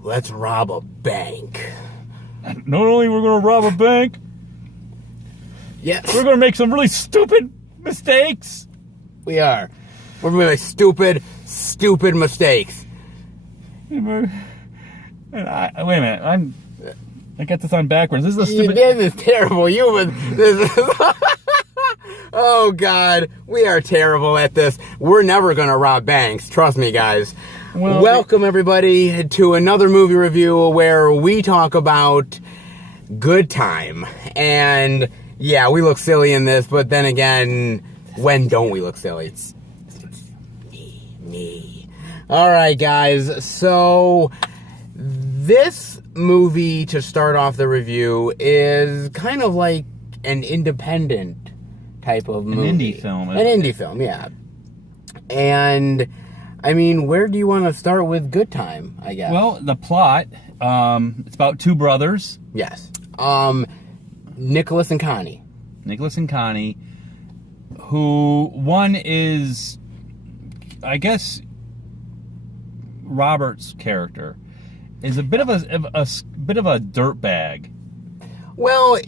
let's rob a bank. Not only we're going to rob a bank, Yes, we're going to make some really stupid mistakes. we are. We're going to make stupid mistakes. And wait a minute, I got this on backwards. This is a stupid... This is terrible. Oh, God. We are terrible at this. We're never going to rob banks. Trust me, guys. Well, welcome, everybody, to another movie review where we talk about Good Time. And, yeah, we look silly in this, but then again, when don't we look silly? It's me. All right, guys. So, this movie, to start off the review, is kind of like an independent type of movie. An indie film. An indie film, yeah. And, I mean, where do you want to start with Good Time, I guess? Well, the plot, it's about two brothers. Yes. Nicholas and Connie. Nicholas and Connie, who one is, I guess, Robert's character is a bit of a dirtbag. Well,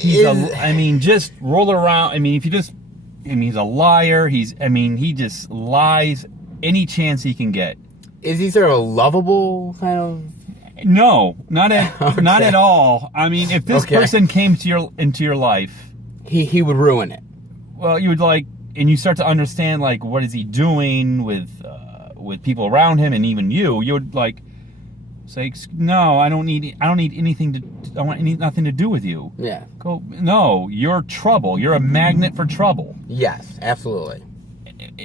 just roll around. He's a liar. He just lies any chance he can get. Is he sort of a lovable kind of? No, not at Okay. not at all. I mean, if this person came into your life, he would ruin it. well, you would and you start to understand what is he doing with people around him, and even you would say, no, I don't need anything I want nothing to do with you. Yeah. Go, no, you're trouble. You're a magnet for trouble. Yes, absolutely.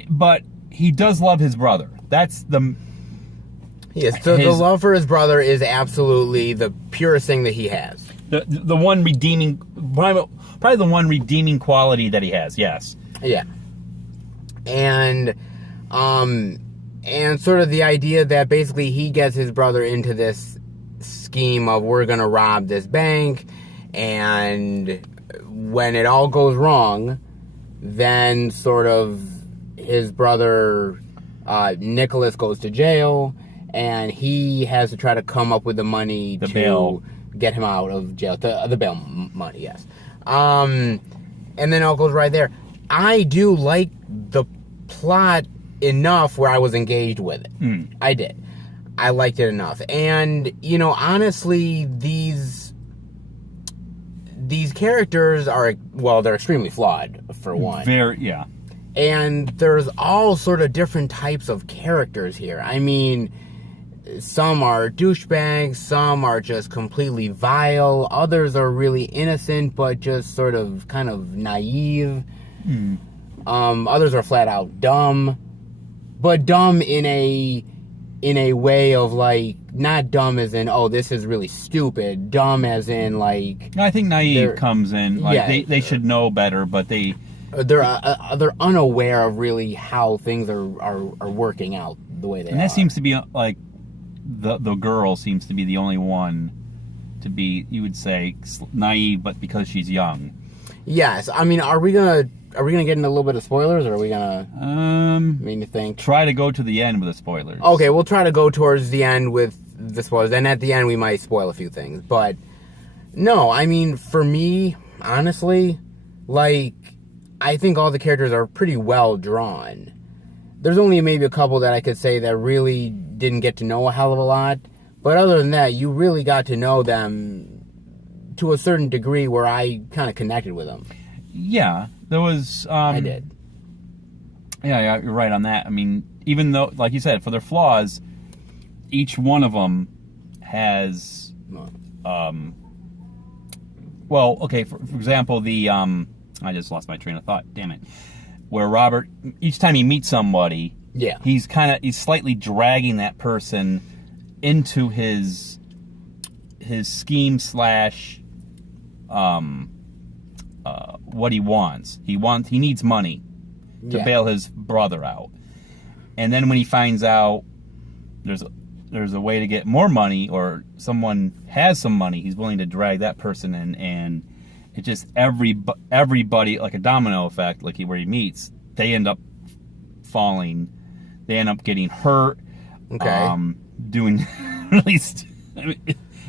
But he does love his brother. That's the... Yes, so the love for his brother is absolutely the purest thing that he has. The one redeeming... Probably the one redeeming quality that he has, yes. Yeah. And sort of the idea that basically he gets his brother into this scheme of we're going to rob this bank, and when it all goes wrong, then sort of his brother, Nicholas, goes to jail, and he has to try to come up with the money to get him out of jail. The bail money, yes. And then it all goes right there. I do like the plot enough where I was engaged with it. I did. I liked it enough. And, honestly, these characters are, well, they're extremely flawed, for one. Yeah. And there's all sort of different types of characters here. I mean, some are douchebags, some are just completely vile, others are really innocent, but just sort of kind of naive. Others are flat out dumb. But dumb in a way of not dumb as in, oh, this is really stupid. Dumb as in I think naive comes in. They should know better, but they're unaware of really how things are working out the way they are. And that seems to be the girl seems to be the only one to be, you would say, naive, but because she's young. Yes, I mean, are we gonna get into a little bit of spoilers, or are we gonna? You think? Try to go to the end with the spoilers. Okay, we'll try to go towards the end with the spoilers, and at the end we might spoil a few things. But no, I mean, for me, honestly, I think all the characters are pretty well drawn. There's only maybe a couple that I could say that really didn't get to know a hell of a lot, but other than that, you really got to know them to a certain degree where I kind of connected with them. Yeah, there was... I did. Yeah, you're right on that. I mean, even though, like you said, for their flaws, each one of them has... well, okay, for example, I just lost my train of thought, damn it. Where Robert, each time he meets somebody, yeah, he's slightly dragging that person into his scheme slash what he wants. He needs money to bail his brother out. And then when he finds out there's a way to get more money, or someone has some money, he's willing to drag that person in, and it just everybody, like a domino effect, where he meets, they end up falling, they end up getting hurt, okay, doing really I mean,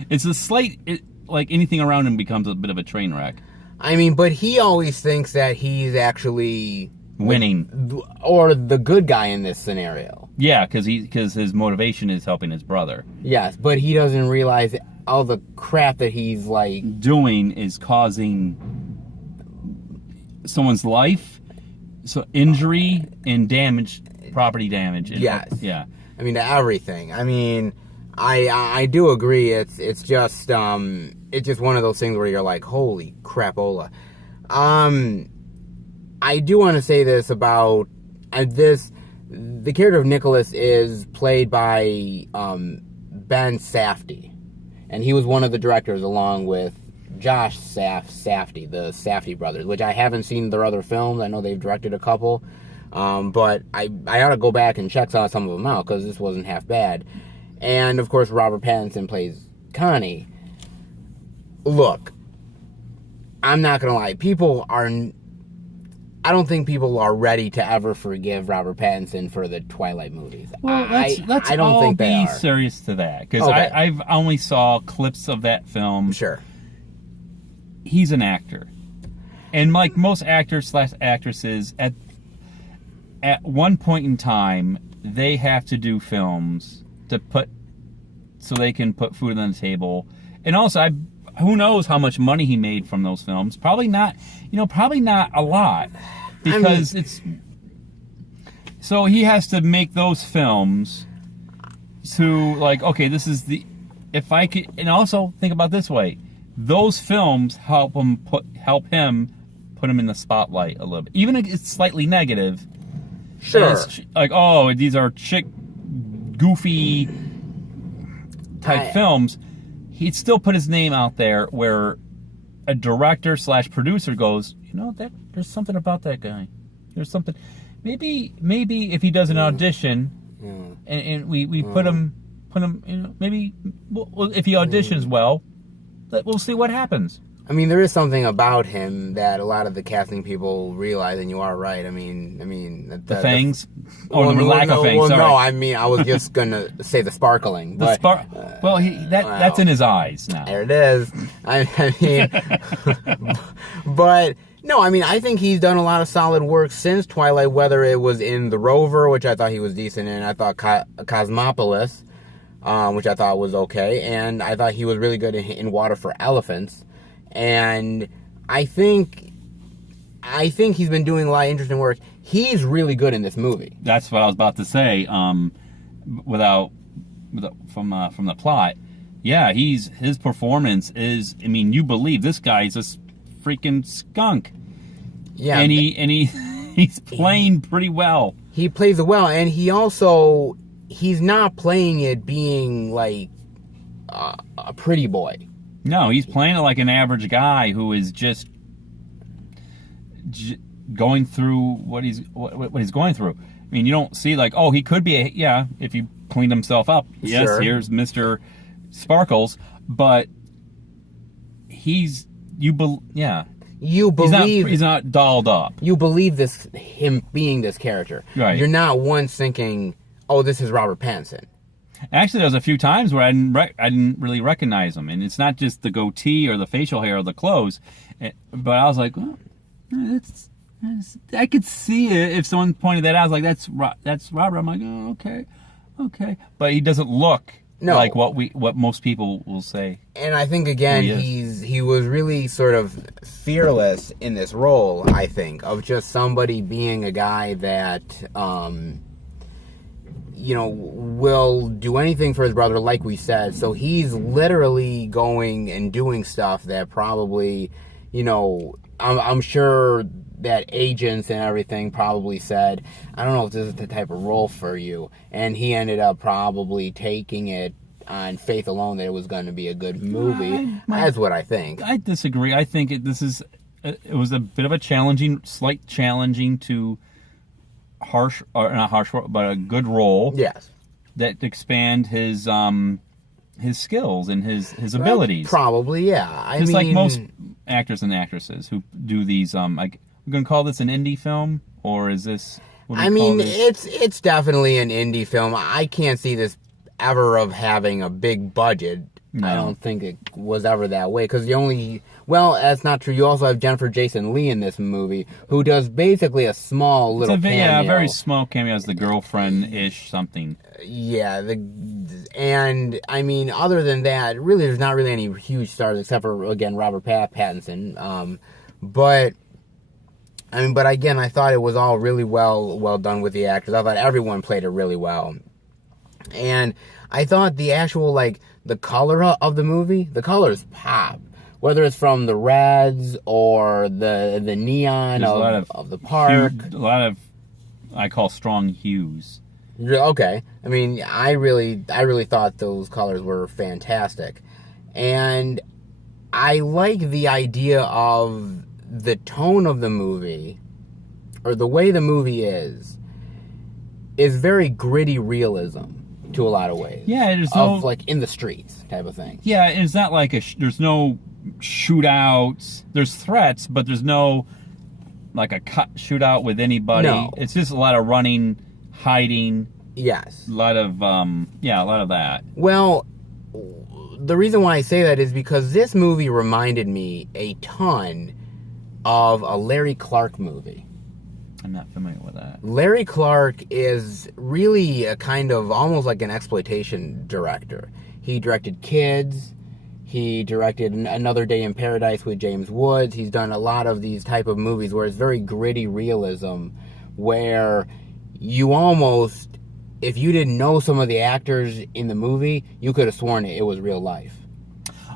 it's a slight, like anything around him becomes a bit of a train wreck. I mean, but he always thinks that he's actually winning, or the good guy in this scenario. Yeah, because his motivation is helping his brother. Yes, but he doesn't realize all the crap that he's like doing is causing someone's life, so injury and damage, property damage. And, yes, yeah. I mean, to everything. I mean, I do agree. It's just one of those things where you're like, holy crapola. I do want to say this about this. The character of Nicholas is played by Ben Safdie, and he was one of the directors along with Josh Safdie, the Safdie brothers, which I haven't seen their other films. I know they've directed a couple, but I ought to go back and check some of them out because this wasn't half bad. And, of course, Robert Pattinson plays Connie. Look, I'm not going to lie. I don't think people are ready to ever forgive Robert Pattinson for the Twilight movies. Well, let's I don't think they be are. serious to that, because Okay. I've only saw clips of that film. Sure. He's an actor. And like most actors/actresses, at one point in time, they have to do films so they can put food on the table. And also, who knows how much money he made from those films? Probably not a lot, because so he has to make those films to okay, this is and also think about it this way. Those films help him put him in the spotlight a little bit, even if it's slightly negative. Sure. These are goofy type films. He'd still put his name out there where a director/producer goes, there's something about that guy. There's something. Maybe if he does an audition, and we put him, maybe if he auditions well, we'll see what happens. I mean, there is something about him that a lot of the casting people realize, and you are right. I mean, the fangs, the lack of fangs. Well, sorry. no, I mean, I was just gonna say the sparkling. But, that's in his eyes now. There it is. I mean, but no, I mean, I think he's done a lot of solid work since Twilight. Whether it was in The Rover, which I thought he was decent in, I thought Cosmopolis, which I thought was okay, and I thought he was really good in Water for Elephants. And I think he's been doing a lot of interesting work. He's really good in this movie. That's what I was about to say. From the plot, yeah, his performance is. I mean, you believe this guy's a freaking skunk. Yeah, and he's playing pretty well. He plays it well, and he's not playing it being like a pretty boy. No, he's playing it like an average guy who is just going through what he's going through. I mean, you don't see he could be if he cleaned himself up. Yes, sure. Here's Mr. Sparkles, but you believe he's not dolled up. You believe him being this character. Right. You're not once thinking, "Oh, this is Robert Pattinson." Actually, there was a few times where I didn't really recognize him, and it's not just the goatee or the facial hair or the clothes, but I was like, well, I could see it if someone pointed that out. I was like, that's Robert. I'm like, oh, okay, but he doesn't look like what most people will say. And I think again, he was really sort of fearless in this role. I think of just somebody being a guy that. Will do anything for his brother, like we said. So he's literally going and doing stuff that probably, I'm sure that agents and everything probably said, I don't know if this is the type of role for you. And he ended up probably taking it on faith alone that it was going to be a good movie. That's what I think. I disagree. I think it was a bit of a slight challenging to harsh, or not harsh, but a good role. Yes. That expand his skills and his abilities. Probably, yeah. Just like most actors and actresses who do these. We're gonna call this an indie film, or is this? It's definitely an indie film. I can't see this ever of having a big budget. No. I don't think it was ever that way. Because well, that's not true. You also have Jennifer Jason Leigh in this movie, who does basically a small little cameo. Yeah, a very small cameo as the girlfriend-ish something. Yeah, and I mean, other than that, really, there's not really any huge stars except for, again, Robert Pattinson. But again, I thought it was all really well done with the actors. I thought everyone played it really well. And I thought the actual, like, the color of the movie, the colors pop. Whether it's from the reds or the neon of the park. A lot of, I call strong hues. Okay. I mean, I really thought those colors were fantastic. And I like the idea of the tone of the movie, or the way the movie is very gritty realism to a lot of ways. Yeah, like in the streets type of thing. Yeah, it's not like there's no shootouts. There's threats, but there's no like a shootout with anybody. No. It's just a lot of running, hiding. Yes. A lot of that. Well, the reason why I say that is because this movie reminded me a ton of a Larry Clark movie. I'm not familiar with that. Larry Clark is really a kind of almost like an exploitation director. He directed Kids. He directed Another Day in Paradise with James Woods. He's done a lot of these type of movies where it's very gritty realism, where you almost, if you didn't know some of the actors in the movie, you could have sworn it was real life.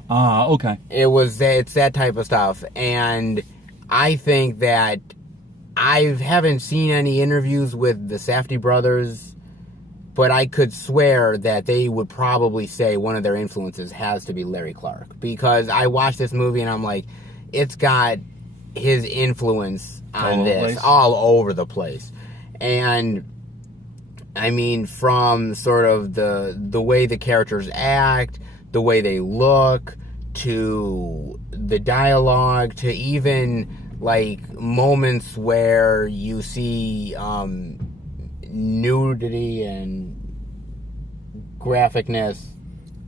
Okay. It's that type of stuff. And I think that I haven't seen any interviews with the Safdie brothers, but I could swear that they would probably say one of their influences has to be Larry Clark. Because I watched this movie and I'm like, it's got his influence on this all over the place. And I mean, from sort of the way the characters act, the way they look, to the dialogue, to even like moments where you see nudity and graphicness.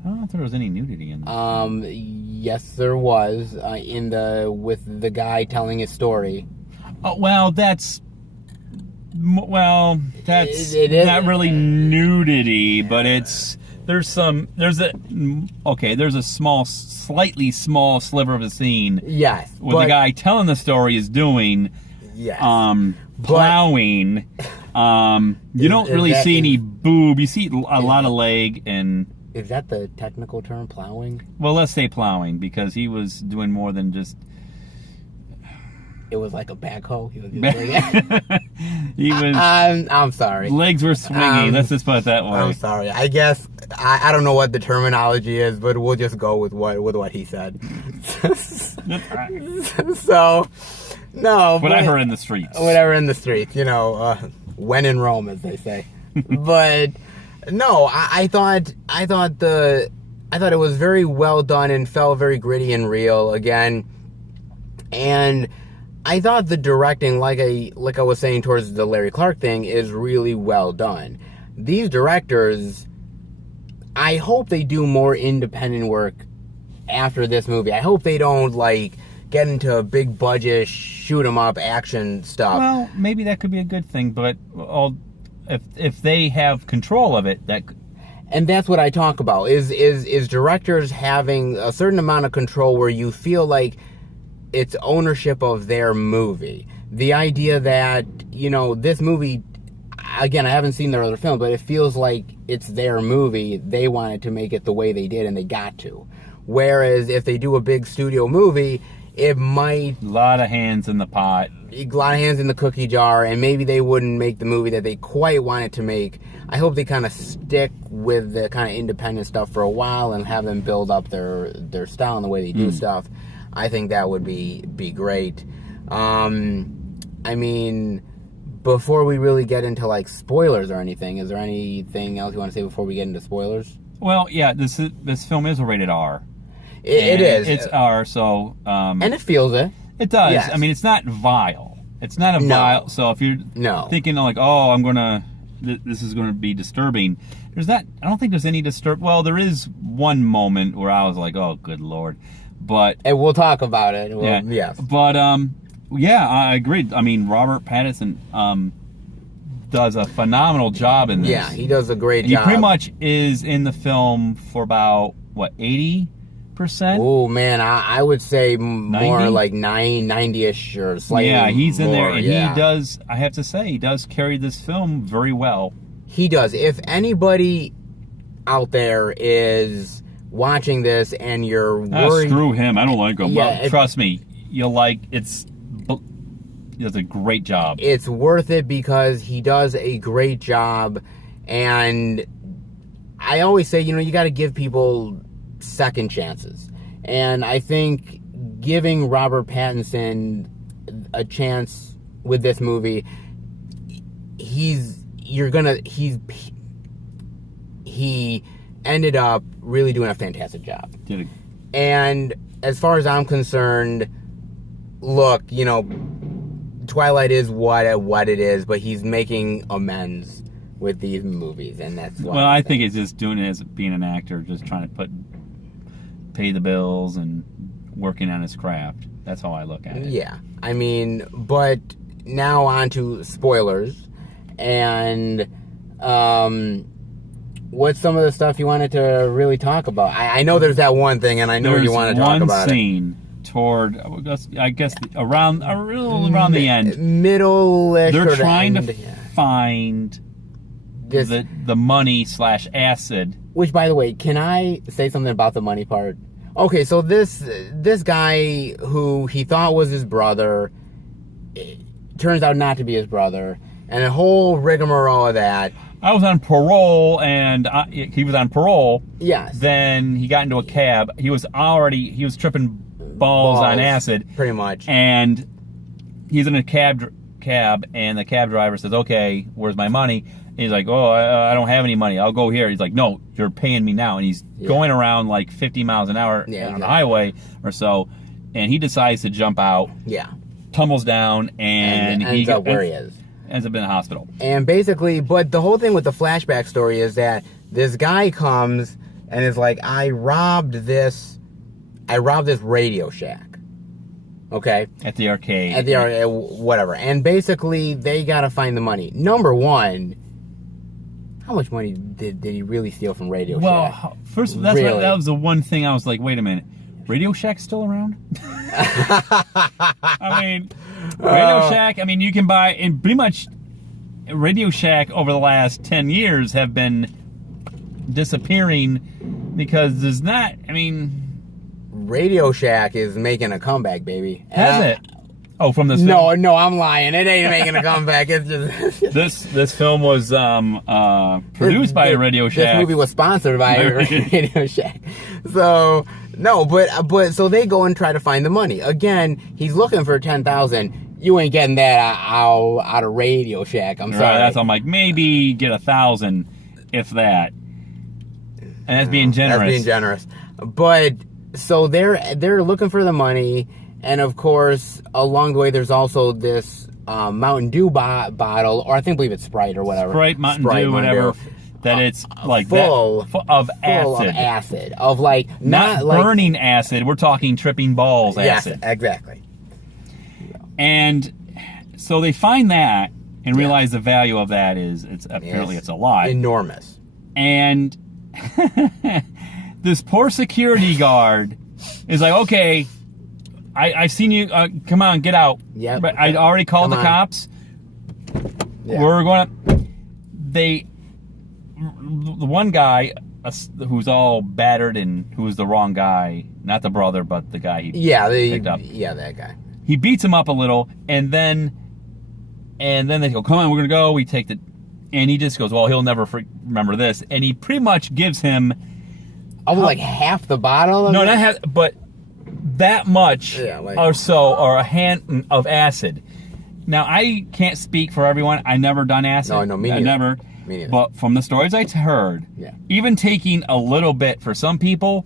I don't know if there was any nudity in this. Yes, there was with the guy telling his story. Oh, well, that's It is not really nudity, but there's a slightly small sliver of a scene. Yes, where the guy telling the story is doing, yes, plowing. You don't really see any boob. You see a lot of leg and. Is that the technical term, plowing? Well, let's say plowing, because he was doing more than just. It was like a backhoe. He was. I'm sorry. Legs were swinging. Let's just put it that way. I'm sorry. I guess I don't know what the terminology is, but we'll just go with what he said. So, no. Whatever in the streets. Whatever in the streets. You know, when in Rome, as they say. But no, I thought it was very well done and felt very gritty and real again, and I thought the directing, like I was saying towards the Larry Clark thing, is really well done. These directors, I hope they do more independent work after this movie. I hope they don't like get into a big budget, shoot 'em up action stuff. Well, maybe that could be a good thing, but if they have control of it, and that's what I talk about is directors having a certain amount of control where you feel like it's ownership of their movie. The idea that, you know, this movie, again, I haven't seen their other film, but it feels like it's their movie. They wanted to make it the way they did, and they got to. Whereas if they do a big studio movie, it might... A lot of hands in the pot. A lot of hands in the cookie jar, and maybe they wouldn't make the movie that they quite wanted to make. I hope they kind of stick with the kind of independent stuff for a while and have them build up their style and the way they do stuff. I think that would be great. I mean, before we really get into like spoilers or anything, is there anything else you want to say before we get into spoilers? Well, yeah, this film is a rated R. It is. It's R, so and it feels it. It does. Yes. I mean, it's not vile. It's not a vile. So if you're thinking like, oh, I'm gonna this is going to be disturbing. I don't think there's any well, there is one moment where I was like, oh, good Lord. But and we'll talk about it. Yes. But yeah, I agree. I mean, Robert Pattinson does a phenomenal job in this. Yeah, he does a great and job. He pretty much is in the film for about, what, 80%? Oh, man, I would say more 90? like 90-ish or slightly Yeah, he's in there, more, and he does, I have to say, he does carry this film very well. He does. If anybody out there is watching this and you're worried... screw him, I don't like him. Yeah, well, trust me, you'll like, he does a great job. It's worth it because he does a great job, and I always say, you got to give people second chances. And I think giving Robert Pattinson a chance with this movie, he ended up really doing a fantastic job. And as far as I'm concerned, look, Twilight is what it is, but he's making amends with these movies, and that's what well, I think it's just doing it as being an actor, just trying to pay the bills and working on his craft. That's how I look at it. Yeah, I mean, but now on to spoilers, and what's some of the stuff you wanted to really talk about? I know there's that one thing, and I know you want to talk about it. There's one scene toward, I guess, around the end. Middle-ish. They're trying to find the money / acid. Which, by the way, can I say something about the money part? Okay, so this guy who he thought was his brother, turns out not to be his brother, and a whole rigmarole of that. I was on parole, and he was on parole. Yes. Then he got into a cab. He was tripping balls on acid, pretty much, and he's in a cab, and the cab driver says, "Okay, where's my money?" And he's like, "Oh, I don't have any money. I'll go here." He's like, "No, you're paying me now." And he's going around like 50 miles an hour on the highway or so, and he decides to jump out. Yeah, tumbles down, and ends up where he is. Ends up in the hospital. And basically, but the whole thing with the flashback story is that this guy comes and is like, I robbed this Radio Shack. Okay? At the arcade. At the arcade, whatever. And basically, they gotta find the money. Number one, how much money did he really steal from Radio Shack? Well, first, that was the one thing I was like, wait a minute. Radio Shack's still around? I mean, Radio Shack, I mean, you can buy, and pretty much Radio Shack over the last 10 years have been disappearing because there's not, I mean... Radio Shack is making a comeback, baby. Has it? Oh, from this film? No, I'm lying. It ain't making a comeback. It's just... This film was produced by Radio Shack. This movie was sponsored by Radio Shack. So... No, but so they go and try to find the money. Again, he's looking for $10,000. You ain't getting that out of Radio Shack. I'm sorry. Right, I'm like, maybe get 1,000, if that. And that's being generous. That's being generous. But so they're looking for the money, and of course, along the way, there's also this Mountain Dew bottle, or I believe it's Sprite or whatever. Sprite, Mountain Dew, whatever. That it's like full of acid, of like not burning acid. We're talking tripping balls acid. Yes, exactly. And so they find that and realize the value of that is it's a lot, enormous. And this poor security guard is like, okay, I've seen you. Come on, get out. Yeah, but I already called the cops. Yeah. We're going to. The one guy who's all battered and who's the wrong guy, not the brother, but the guy he picked up. Yeah, that guy. He beats him up a little, and then they go, "Come on, we're gonna go." We take and he just goes, "Well, he'll never remember this," and he pretty much gives him like half the bottle. Not half, but that much or so, or a hand of acid. Now I can't speak for everyone. I never done acid. No, me neither. I never. But from the stories I heard, even taking a little bit for some people,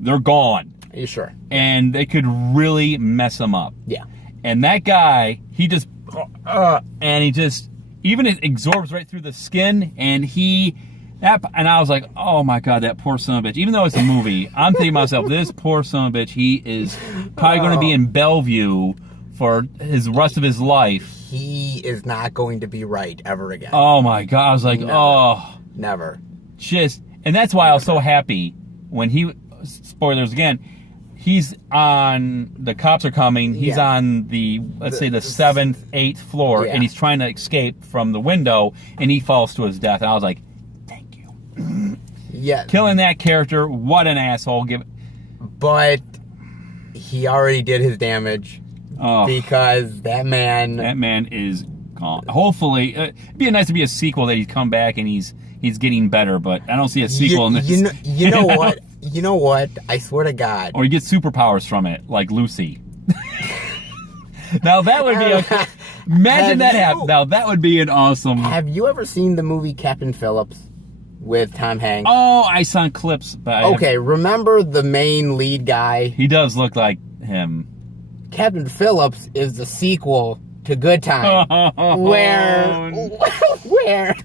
they're gone. Are you sure? And they could really mess them up. Yeah. And that guy, he just, even it absorbs right through the skin, and I was like, oh my God, that poor son of a bitch. Even though it's a movie, I'm thinking to myself, this poor son of a bitch, he is probably going to be in Bellevue for his rest of his life. He is not going to be right ever again. Oh my God, I was like, Never. And that's why I was so happy when spoilers again, he's on, the cops are coming, he's on let's say the 7th, 8th floor, and he's trying to escape from the window, and he falls to his death. And I was like, thank you. Yeah. Killing that character, what an asshole. But he already did his damage. Oh, because that man is gone. Hopefully, it'd be nice to be a sequel that he's come back and he's getting better, but I don't see a sequel in this. You know what? You know what? I swear to God. Or he gets superpowers from it, like Lucy. Now that would be imagine that happen. Now that would be an awesome. Have you ever seen the movie Captain Phillips with Tom Hanks? Oh, I saw clips. But remember the main lead guy? He does look like him. Captain Phillips is the sequel to Good Time,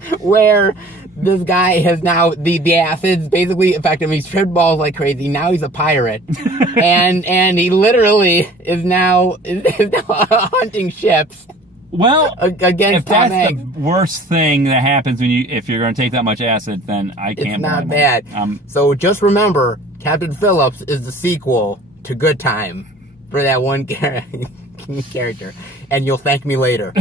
where this guy has now the acids basically affect him. He's tripped balls like crazy. Now he's a pirate, and he literally is now hunting ships. Well, against if Tom that's Hanks. the worst thing that happens if you're going to take that much acid, then I can't. It's not bad. So just remember, Captain Phillips is the sequel to Good Time. For that one character, and you'll thank me later.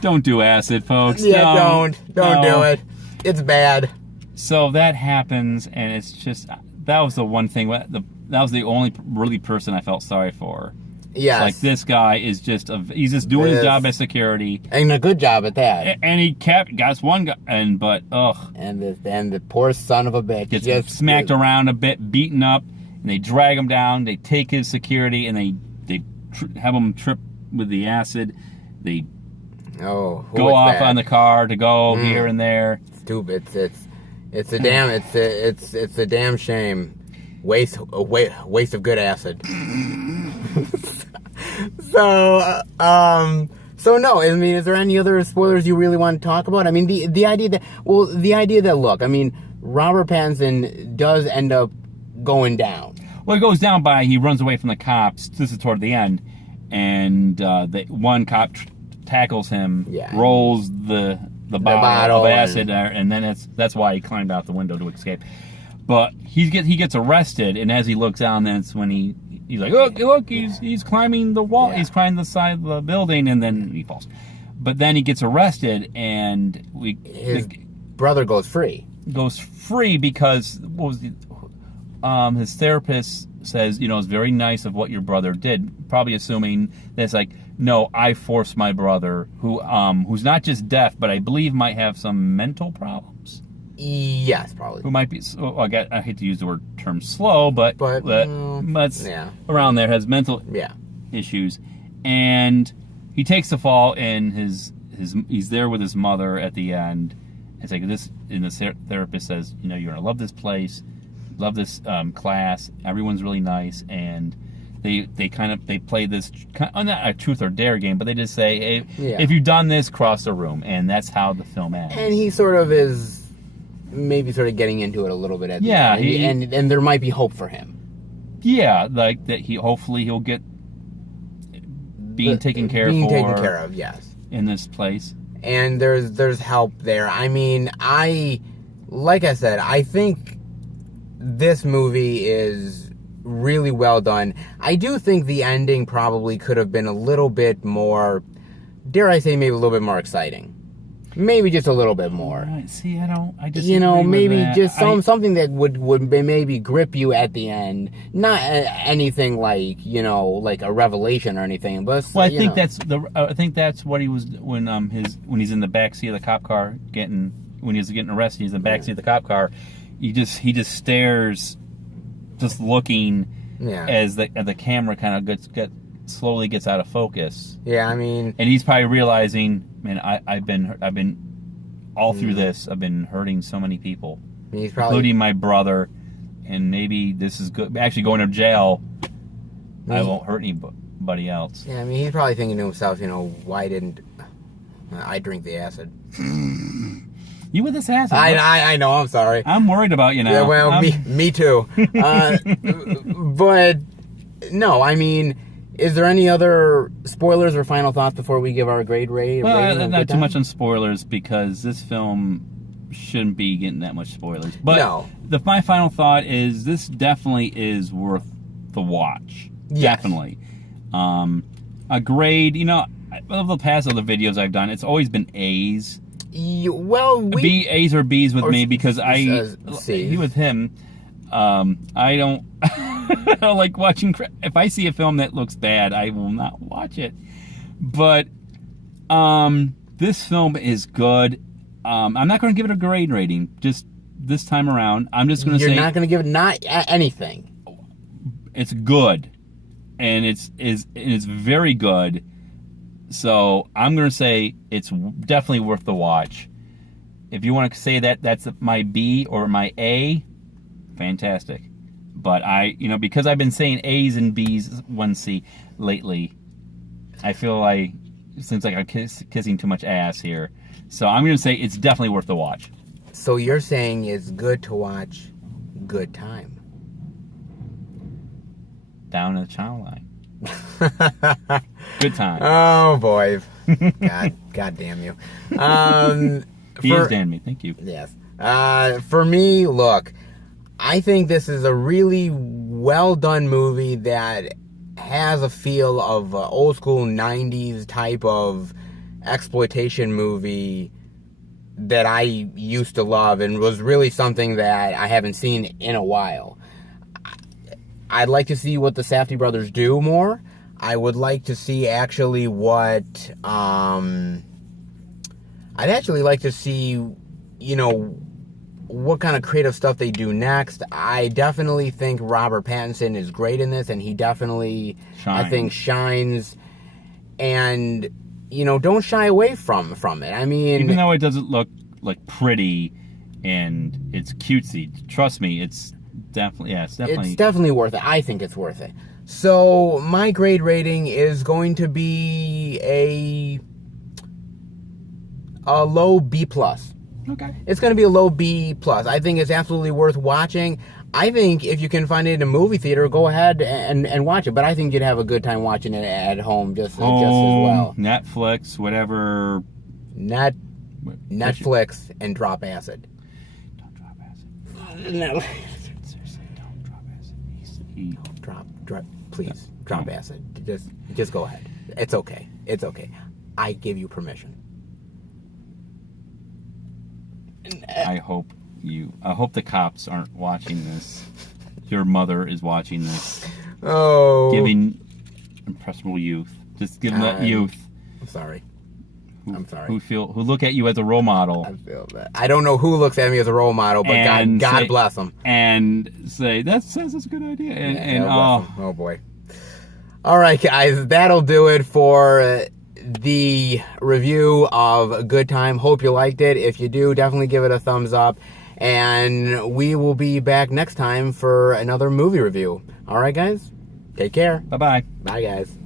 Don't do acid, folks. Yeah, don't do it. It's bad. So that happens, and it's just that was the one thing. That was the only really person I felt sorry for. Yes. Like this guy is he's just doing his job as security, and a good job at that. And he got one guy, and the poor son of a bitch gets just smacked around a bit, beaten up. And they drag him down. They take his security and they have him trip with the acid. They go off on the car to go here and there. Stupid. It's a damn shame. Waste of good acid. So no. I mean, is there any other spoilers you really want to talk about? I mean, the idea that look. I mean, Robert Pattinson does end up going down. Well, he goes down he runs away from the cops. This is toward the end, and one cop tackles him, rolls the bottle of acid, and then that's why he climbed out the window to escape. But he gets arrested, and as he looks down, that's when he's like, look, he's climbing the wall, he's climbing the side of the building, and then he falls. But then he gets arrested, and his brother goes free. Because his therapist says, it's very nice of what your brother did, probably assuming that it's like, no, I forced my brother, who's not just deaf, but I believe might have some mental problems. Yes, probably. Who might be, I hate to use the term slow, but around there, has mental issues. And he takes the fall, and he's there with his mother at the end. It's like this, and the therapist says, you're going to love this place, love this class, everyone's really nice, and they play this, not a truth or dare game, but they just say, hey, if you've done this, cross the room, and that's how the film ends. And he sort of is maybe sort of getting into it a little bit at the end, and there might be hope for him. Yeah, like that hopefully he'll get being taken care of, yes, in this place. And there's help there. I mean, like I said, I think this movie is really well done. I do think the ending probably could have been a little bit more, dare I say, maybe a little bit more exciting. Maybe just a little bit more. Right. See, I just maybe just something that would maybe grip you at the end. Not anything like like a revelation or anything. But I think that's what he was when he's in the backseat of the cop car when he's getting arrested. He's in the backseat of the cop car. He just stares, just looking as the camera kind of slowly gets out of focus. Yeah, I mean, and he's probably realizing, man, I've been all through this. I've been hurting so many people, including my brother, and maybe this is good. Actually, going to jail, I won't hurt anybody else. Yeah, I mean, he's probably thinking to himself, why didn't I drink the acid? You with this acid? I know, I'm sorry. I'm worried about you now. Yeah, well, me too. But, no, I mean, is there any other spoilers or final thoughts before we give our grade rating? Well, not too much on spoilers, because this film shouldn't be getting that much spoilers. But no. My final thought is this definitely is worth the watch. Yes. Definitely. A grade, of the past other videos I've done, it's always been A's. A's or B's with me, because he with him, I don't I don't like watching. If I see a film that looks bad, I will not watch it. But this film is good. I'm not going to give it a grade rating just this time around. I'm just going to say you're not going to give it anything. It's good, and it's very good. So I'm going to say it's definitely worth the watch. If you want to say that's my B or my A, fantastic. But because I've been saying A's and B's, 1C lately, I feel like it seems like I'm kissing too much ass here. So I'm going to say it's definitely worth the watch. So you're saying it's good to watch Good Time. Down to the channel line. Good time. Oh boy. God damn you. He is damn me. Thank you. Yes. For me, look, I think this is a really well done movie that has a feel of old school 90s type of exploitation movie that I used to love, and was really something that I haven't seen in a while. I'd like to see what the Safdie brothers do more. I would like to see actually what, I'd actually like to see, what kind of creative stuff they do next. I definitely think Robert Pattinson is great in this, and he definitely, I think, shines. And, don't shy away from it. I mean, even though it doesn't look like pretty and it's cutesy, trust me, it's definitely worth it. I think it's worth it. So my grade rating is going to be a low B+. Okay. It's going to be a low B+. I think it's absolutely worth watching. I think if you can find it in a movie theater, go ahead and watch it. But I think you'd have a good time watching it at home just as well. Netflix, whatever. Netflix and drop acid. Don't drop acid. No. Seriously, don't drop acid. Please, drop acid. Just go ahead. It's okay. I give you permission. I hope the cops aren't watching this. Your mother is watching this. Oh. Giving impressionable youth. Just give them that youth. I'm sorry. Who look at you as a role model. I feel that. I don't know who looks at me as a role model, but God bless them. And say, that's a good idea. Oh boy. All right, guys, that'll do it for the review of Good Time. Hope you liked it. If you do, definitely give it a thumbs up. And we will be back next time for another movie review. All right, guys? Take care. Bye-bye. Bye, guys.